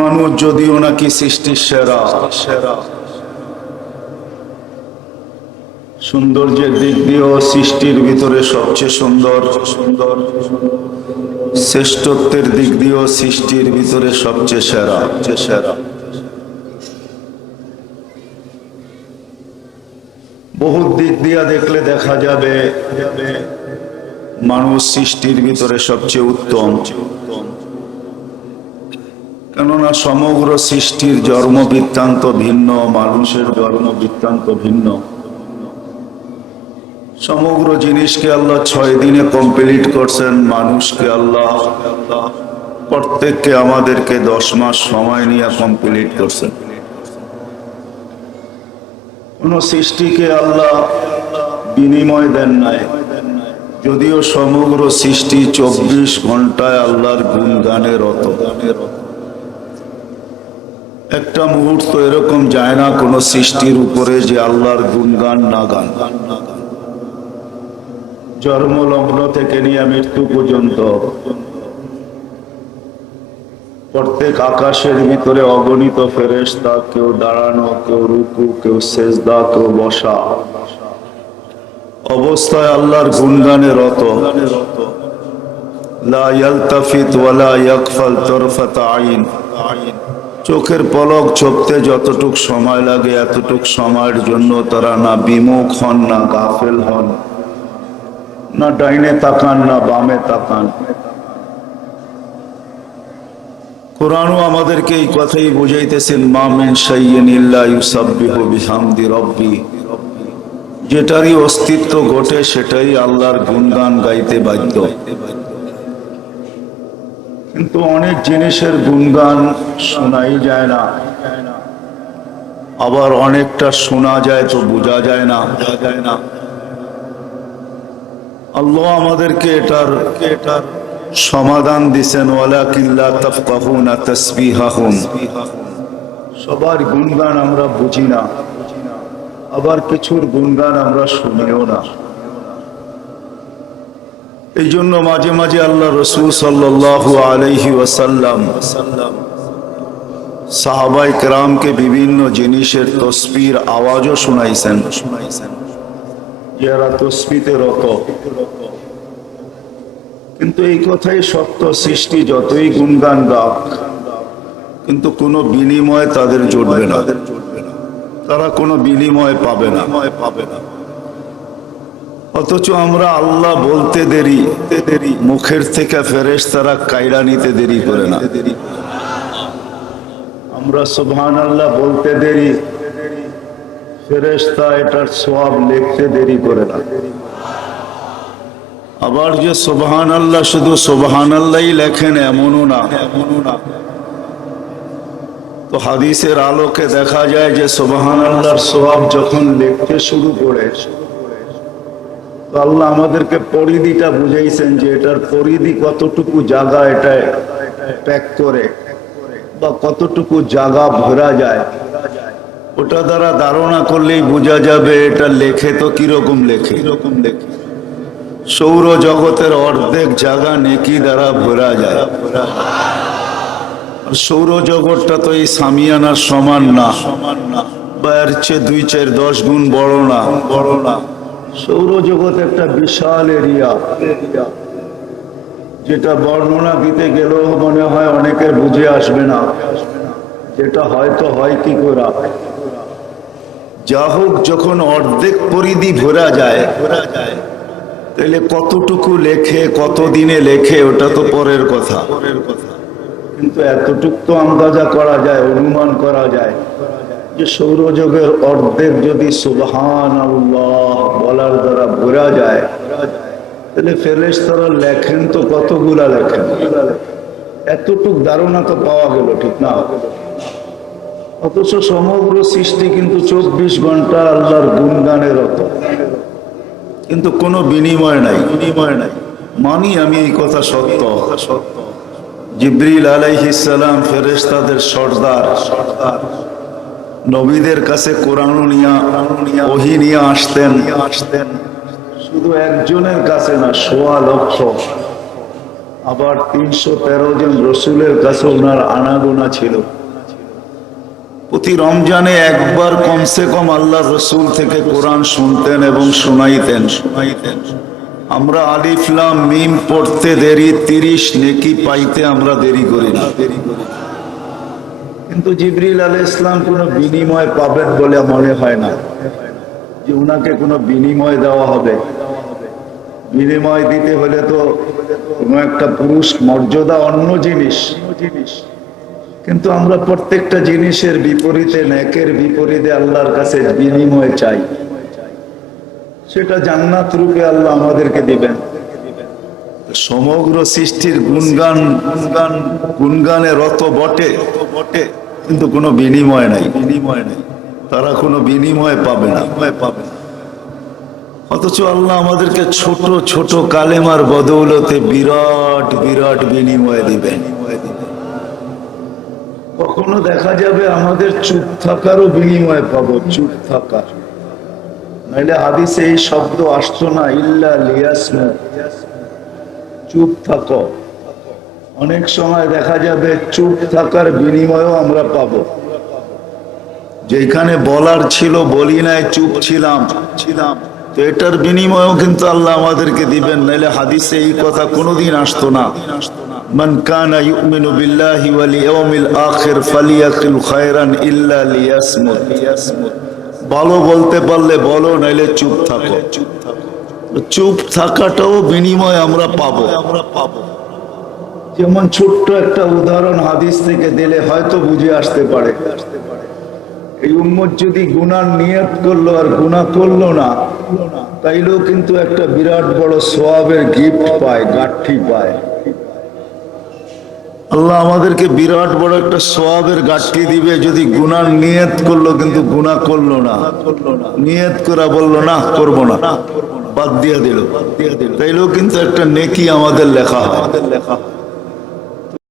মানুষ যদিও নাকি সৃষ্টির সেরা। সেরা সৌন্দর্যের দিক দিয়েও সৃষ্টির ভিতরে সবচেয়ে সুন্দর। সুন্দর শ্রেষ্ঠত্বের দিক দিয়েও সৃষ্টির ভিতরে সবচেয়ে সেরা। সেরা বহু দিক দিয়া দেখলে দেখা যাবে, মানুষ সৃষ্টির ভিতরে সবচেয়ে উত্তম। কেননা সমগ্র সৃষ্টির জন্ম বৃত্তান্ত ভিন্ন, মানুষের জন্ম বৃত্তান্ত ভিন্ন। সমগ্র জিনিসকে আল্লাহ ছয় দিনে কমপ্লিট করছেন, মানুষকে আল্লাহ প্রত্যেককে আমাদেরকে দশ মাস সময় নিয়ে কমপ্লিট করছেন। কোন সৃষ্টিকে আল্লাহ বিনিময় দেন নাই। যদিও সমগ্র সৃষ্টি চব্বিশ ঘন্টায় আল্লাহর গুণগানের রত। একটা মুহূর্ত এরকম যায় না কোন সৃষ্টির উপরে যে আল্লাহর গুণগান না গান। জন্মলগ্ন থেকে নিয়ে মৃত্যু পর্যন্ত প্রত্যেক আকাশের ভিতরে অগণিত ফেরেশতা, কেউ দাঁড়ানো, কেউ রুকু, কেউ সেজদা, কেউ বসা। অবস্থায় আল্লাহর গুণগানে রত। লা ইয়ালতাফিত ওয়ালা ইয়াকফাল তরফাত আইন। চোখের পলক চোপতে যতটুক সময় লাগে, এতটুক সময়ের জন্য তারা না বিমুখ হন, না গাফেল হন, না ডাইনে তাকান, না বামে তাকান। কোরআনও আমাদেরকে এই কথাই বুঝাইতেছেন মামিন সাইয়েন ইল্লা ইউসাব্বিহু রব্বি। যেটারই অস্তিত্ব ঘটে সেটাই আল্লাহর গুণগান গাইতে বাধ্য। কিন্তু অনেক জিনিসের গুণগান শোনাই যায় না। আবার অনেকটা শোনা যায় তো বোঝা যায় না। বোঝা যায় না আল্লাহ আমাদেরকে এটার এটার সমাধান দিছেন ওয়ালা কিল্লা তাফকাহুনা তাসবিহাহুম। সবার গুণগান আমরা বুঝি না, আবার কিছুর গুণগান আমরা শুনিও না। এই জন্য মাঝে মাঝে আল্লাহ রসুল সাল্লাহ সাহাবাই কেরামকে বিভিন্ন জিনিসের তসবির আওয়াজও শোনাইছেন। শোনাইছেন যারা তসবিতে রত। কিন্তু এই কথাই সত্য সৃষ্টি, যতই গুণগান গাক, কিন্তু কোনো বিনিময় তাদের জুটবে না। তারা কোনো বিনিময় পাবে না পাবে না। অথচ আমরা আল্লাহ বলতে দেরি। দেরি মুখের থেকে ফেরেশ তারা কায়রা নিতে দেরি করে না। আমরা সুবহান আল্লাহ বলতে দেরি। ফেরেশতা এটার সওয়াব লিখতে দেরি করে না। আবার যে সুবহান আল্লাহ শুধু সুবহান আল্লাহই লেখেন, এমনও না। এমনও না তো হাদিসের আলোকে দেখা যায় যে সুবহান আল্লাহর সোয়াব যখন লিখতে শুরু করে তো আল্লাহ আমাদেরকে পরিধিটা বুঝাইছেন যে এটার পরিধি কতটুকু জায়গা এটা প্যাক করে বা কতটুকু জায়গা ভরা যায়, ওটা দ্বারা ধারণা করলেই বোঝা যাবে এটা লেখে তো কীরকম লেখে। কীরকম লেখে সৌর জগতের অর্ধেক জায়গা নেকি দ্বারা ভরা যায়। সৌর জগৎটা তো এই সামিয়ানার সমান না সমান না বা এর চেয়ে দুই চার দশ গুণ বড় না বড় না। সৌরজগৎ একটা বিশাল এরিয়া। যেটা বর্ণনা দিতে গেলেও মনে হয় অনেকের বুঝে আসবে না। যেটা হয়তো হয় কি করা? যা হোক, যখন অর্ধেক পরিধি ভরা যায় যায় তাহলে কতটুকু লেখে কত দিনে লেখে, ওটা তো পরের কথা পরের কথা। কিন্তু এতটুক তো আন্দাজা করা যায়, অনুমান করা যায় যে সৌরযোগের অর্ধেক যদি সুবহান আল্লাহ বলার দ্বারা বোঝা যায়, তাহলে ফেরেস তারা লেখেন তো কতগুলা লেখেন? এতটুক ধারণা তো পাওয়া গেল, ঠিক না? অথচ সমগ্র সৃষ্টি কিন্তু চব্বিশ ঘণ্টা আল্লাহর গুণগানের রত। কিন্তু কোনো বিনিময় নাই। বিনিময় নাই মানি আমি এই কথা সত্য সত্য। জিব্রিল আলাইহিসালাম ফেরেশতাদের সর্দার, নবীদের কাছে কোরআন ওহি নিয়ে আসতেন। আসতেন শুধু একজনের কাছে না, সোয়া লক্ষ। আবার তিনশো তেরো জন রসুলের কাছে ওনার আনাগোনা ছিল। প্রতি রমজানে একবার কমসে কম আল্লাহ রসুল থেকে কোরআন শুনতেন এবং শোনাইতেন শোনাইতেন। আমরা আলিফলাম মিম পড়তে দেরি, তিরিশ নেকি পাইতে আমরা দেরি করি না। দেরি করি কিন্তু জিবরিল আল ইসলাম কোনো বিনিময় পাবেন বলে মনে হয় না। যে ওনাকে কোনো বিনিময় দেওয়া হবে। বিনিময় দিতে হলে তো কোনো একটা পুরুষ মর্যাদা অন্য জিনিস। কিন্তু আমরা প্রত্যেকটা জিনিসের বিপরীতে ন্যাকের বিপরীতে আল্লাহর কাছে বিনিময় চাই। সেটা জান্নাত রূপে আল্লাহ আমাদেরকে দিবেন। সমগ্র সৃষ্টির গুণগান গুণগান, গুণগানে রত বটে। বটে কিন্তু কোনো বিনিময় নাই। বিনিময় নেই তারা কোনো বিনিময় পাবে না পাবে না। অথচ আল্লাহ আমাদেরকে ছোট ছোট কালেমার বদৌলতে বিরাট বিরাট বিনিময় দিবেন। কখনো দেখা যাবে আমাদের চুপ থাকারও বিনিময় পাবো, চুপ থাকার। নাইলে হাদিসে এই শব্দ আসতো না, ইল্লা লিয়াসমু চুপ থাকো। অনেক সময় দেখা যাবে চুপ থাকার বিনিময়ও আমরা পাবো। যেখানে বলার ছিল বলি নাই, চুপ ছিলাম। ছিলাম তো এটার বিনিময়ও কিন্তু আল্লাহ আমাদেরকে দিবেন, নাইলে হাদিসে এই কথা কোনোদিন আসতো না। মান কানা ইউমিনু বিল্লাহি ওয়াল ইয়াউমিল আখির ফালিয়াকুল খায়রান ইল্লা লিয়াসমুত ভালো বলতে পারলে বলো, নাইলে চুপ থাকো। চুপ থাকো চুপ থাকাটাও বিনিময় আমরা পাবো। আমরা পাবো যেমন ছোট্ট একটা উদাহরণ হাদিস থেকে দিলে হয়তো বুঝে আসতে পারে। এই উম্মত যদি গুনার নিয়ত করল আর গুনাহ করল না, তাইলেও কিন্তু একটা বিরাট বড় সোয়াবের গিফট পায়, গাঠি পায়। আল্লাহ আমাদেরকে বিরাট বড় একটা সোয়াবের গাঠি দিবে, যদি গুনার নিয়ত করল কিন্তু গুণা করল না। নিয়ত করা বলল, না, করব না। বাদ দিয়ে দিল। তাইলেও কিন্তু একটা নেকি আমাদের লেখা আমাদের লেখা হয়।